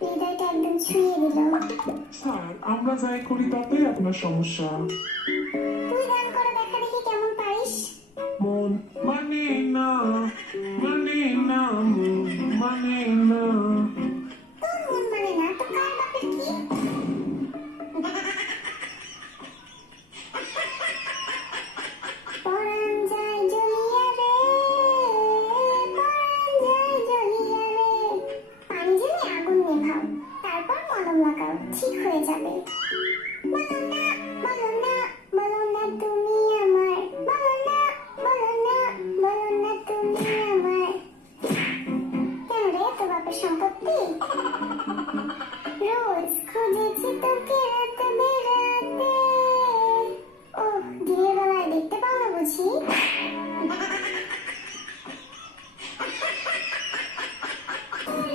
হৃদয়টা একদম ছুঁয়ে দিল। স্যার আমরা যাই করি তাতেই আপনার সমস্যা। তুই গান করে দেখা দেখি কেমন পারিস। মন মানে না, মানে না, মন মানে না। তোর মন মানে না তো কার বাপের কি? পরাণ যায় জ্বলিয়া রে, পরাণ যায় জ্বলিয়া রে। পানি জেলে আগুন নেভাও, তারপর মলম লাগাও, ঠিক হয়ে যাবে। বলো না, বলো না, বলো না তুমি আমার, বলো না, বলো না, বলো না তুমি আমার। কেন রে, তোর বাপের সম্পত্তি? রোজ খুঁজেছি তোকে রাতে বেড়াতে। ও দিনের বেলায় দেখতে পাও না বুঝি? তোর